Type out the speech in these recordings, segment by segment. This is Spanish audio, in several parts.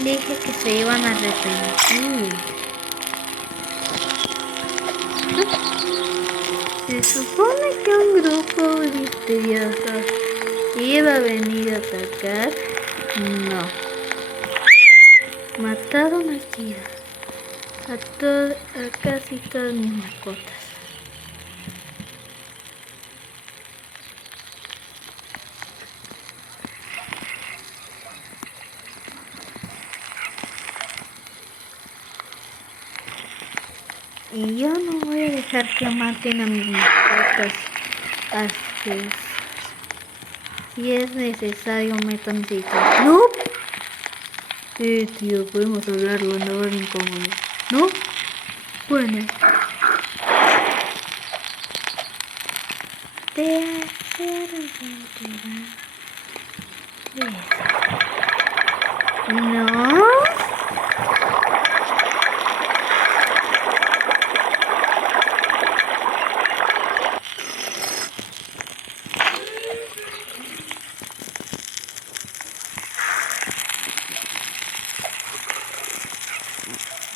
Dije que se iban a arrepentir. Se supone que un grupo misterioso iba a venir a atacar. No. Mataron aquí a casi todas mis mascotas. Y yo no voy a dejar que maten a mis mascotas. Así. Si es necesario, meto mi sitio. ¡No! Tío, podemos hablarlo, no va incómodo. ¿No? Bueno. No.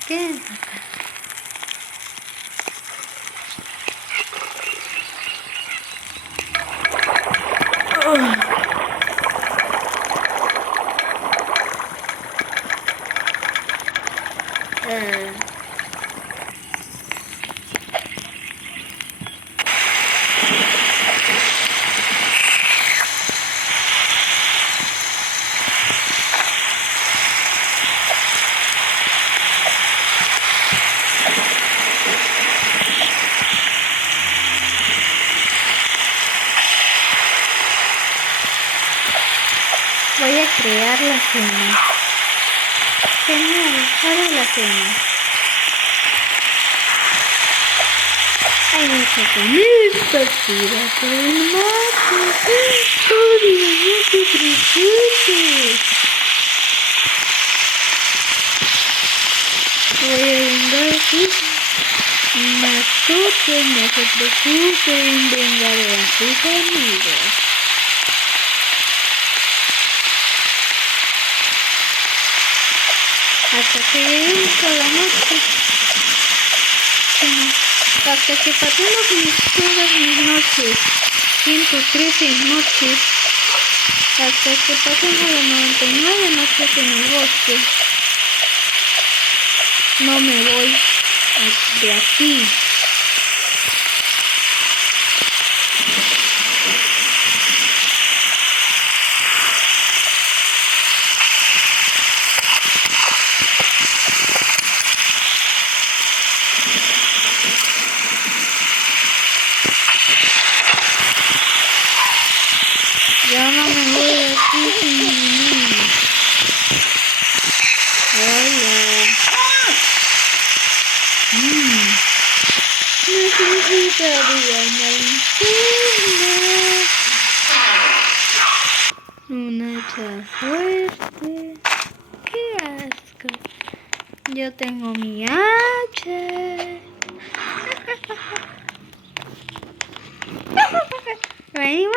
¿Qué es acá? Voy a crear la cena. Genial, ahora la cena. Hay mucha comida, tira por el mate. Odio, no te preocupes. Voy a vengar a tus mascotas, no se preocupen, vengaré a sus amigos. Hasta que lleguemos a la noche. Hasta que pasemos todas mis noches. 113 noches. Hasta que pasemos las 99 noches en el bosque. No me voy de aquí. Ya no me voy de aquí sin mi niño. Hola. Necesitaría una hacha fuerte. ¡Qué asco! Yo tengo mi hacha. ¡Ven!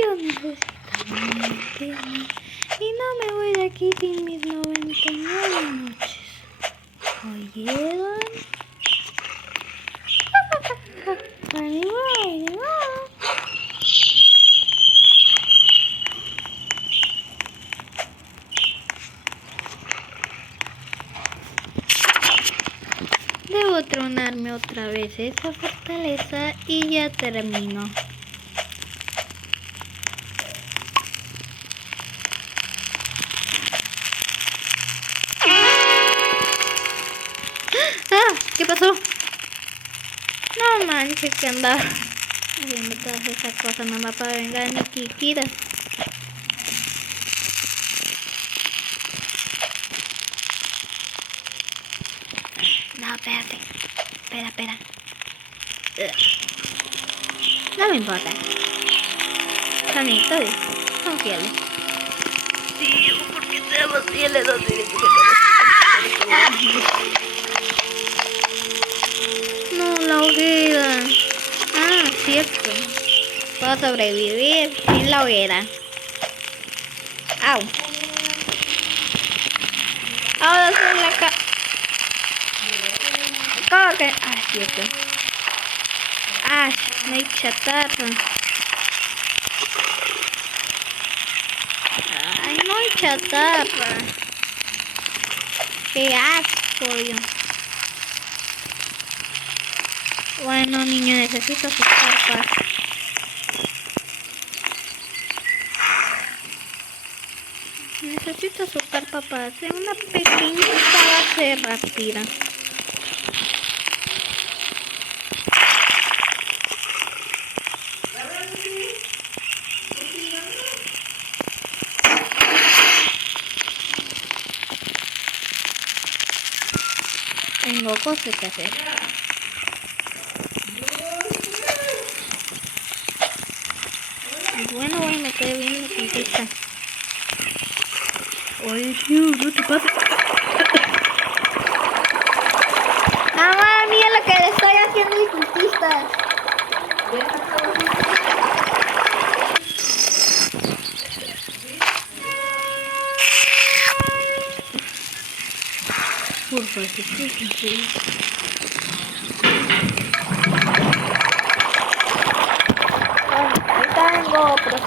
Yo necesito mantenerme y no me voy de aquí sin mis 99 noches. ¿Oyeron? Ahí va. Debo tronarme otra vez esa fortaleza y ya termino. ¿Qué pasó? No manches, que andaba haciendo todas esas cosas nomás para vengar a mi Kikira. No, espérate. Espera. No me importa. Son historias. Son fieles. Tío, ¿por qué seamos fieles? No sé No, la hoguera. Cierto. Puedo sobrevivir sin la hoguera. Au. Ahora soy la ¿Cómo que? Ah, cierto. Ah, no hay chatarra. Ay, no hay chatarra. Qué asco, Dios. Bueno, niño, necesito asustar paz. Necesito asustar papá. Hacer una pequeñita base rápida. Tengo cosas que hacer. Y bueno, voy a meter bien la puntita. Oye, tío, no te pases. Mamá, mira lo que le estoy haciendo a mis cultistas. Por favor, sí. Ahorita vengo, pero sí.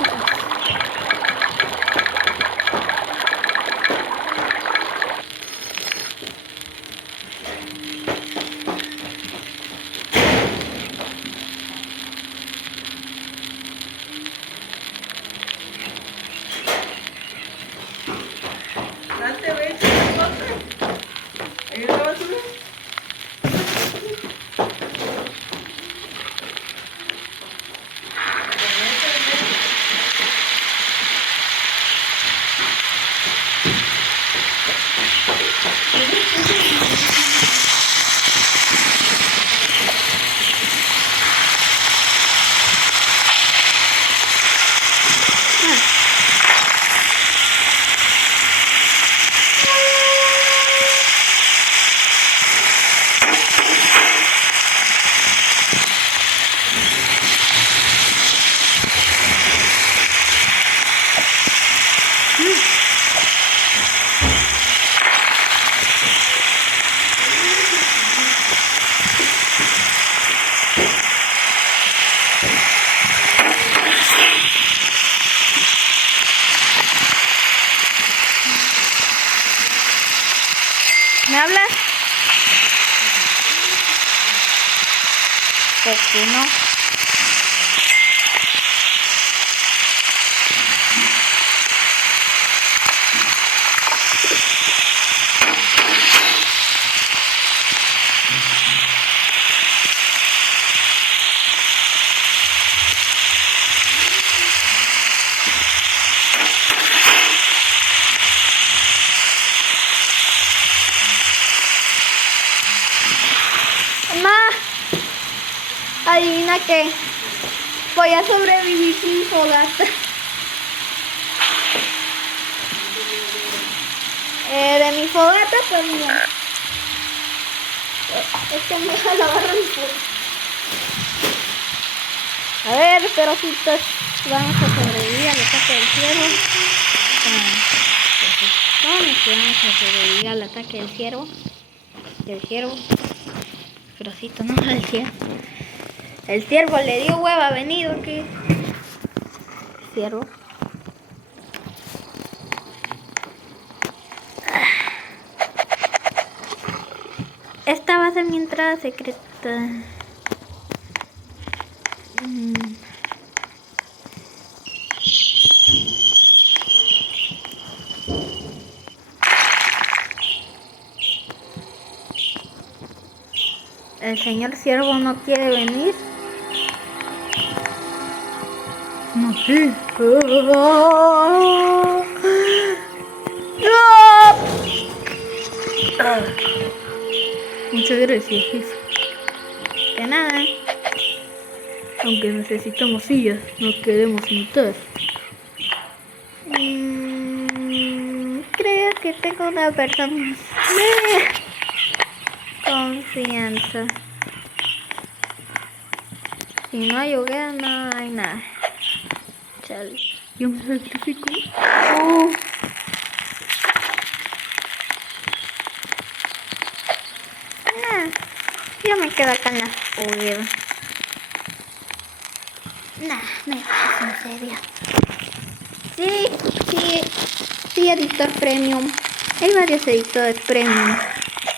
¿Me hablas? ¿Por qué no? Adivina que voy a sobrevivir sin fogata. De mi fogata, pues no. Es que me deja la barra mi fogata. A ver, perocitos, vamos a sobrevivir al ataque del ciervo. Vamos a sobrevivir al ataque del ciervo. Perocito, no, del ciervo. El ciervo le dio hueva, ha venido aquí. Ciervo. Esta va a ser mi entrada secreta. El señor ciervo no quiere venir. No sé. Muchas gracias, jefe. De nada. Aunque necesitamos sillas, no queremos sentar. Creo que tengo una persona de confianza. Si no hay hoguera, no hay nada. Chale. Yo me sacrifico. Oh. Nah, yo me quedo acá en la hoguera. Nah, me pasa en serio. Sí, editor premium. Hay varios editores premium.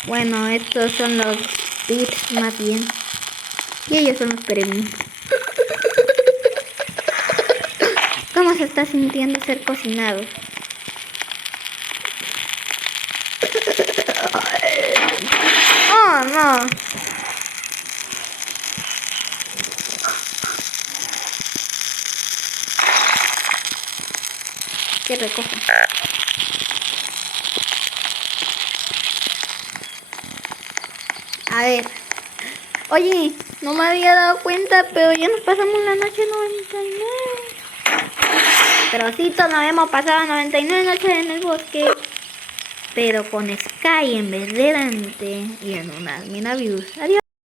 Bueno, estos son los bits más bien. Y ellos son los premium. ¿Cómo se está sintiendo ser cocinado? Oh, no. ¿Qué recojo? A ver. Oye, no me había dado cuenta, pero ya nos pasamos la noche 99. Pero sí, todos nos hemos pasado 99 noches en el bosque. Pero con Sky en vez de Dante y en una mina views. Adiós.